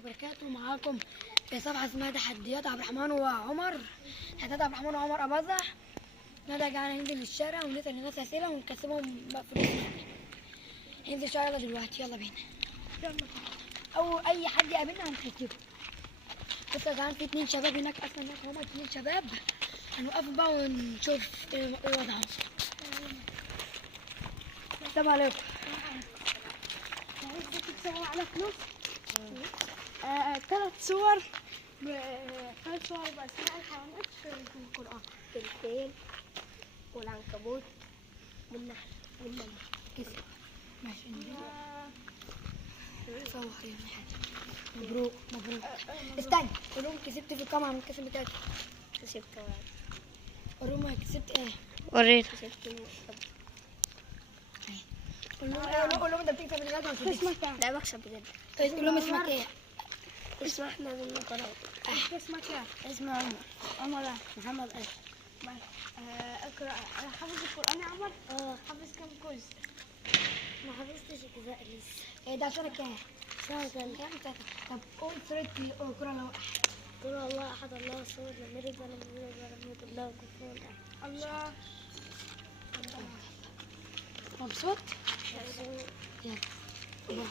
وبركاته. معاكم في صفحة اسمها تحديات عبد الرحمن وعمر. تحديات عبد الرحمن وعمر أبظح. ندى قاعدة ننزل الشارع ونسأل الناس أسئلة ونكسبهم فلوس. ننزل الشارع يلا دلوقتي، يلا بينا. أو أي حد يقابلنا هنكسبه. بس يا جدعان في 2 شباب هناك، أصلا هناك هما 2 شباب. هنوقف بقى ونشوف ايه وضعهم. السلام عليكم. عايزة تكسبوا على فلوس؟ 3 صور 3 صور بأسماء الحيوانات في القرآن. الفيل والعنكبوت والنحل والنمل. كسب. ماشي صور يا حاجة. مبروك مبروك. استنى قولهم كسبت في القمع من الكسب بتاعك. كسبت واحد. قولهم كسبت ايه؟ وريت. كسبت قول لهم انت بتكسب بجد ولا بتكسب؟ لا بكسب بجد. قول لهم اسمك ايه؟ اسمه احمد بن طلال. اسمك ايه؟ اسمه عمر. عمر محمد ايه؟ اقرأ. حافظ القرآن يا عمر؟ حافظ كم جزء؟ ما حفظتش الجزاء لسه. ايه ده سنة كام؟ سنة كام؟ طب قول سورة القرآن لو قل الله احد الله الصمد لم يلد ولم يولد ولم يكن له كفوا احد. الله. مبسوط؟ يلا.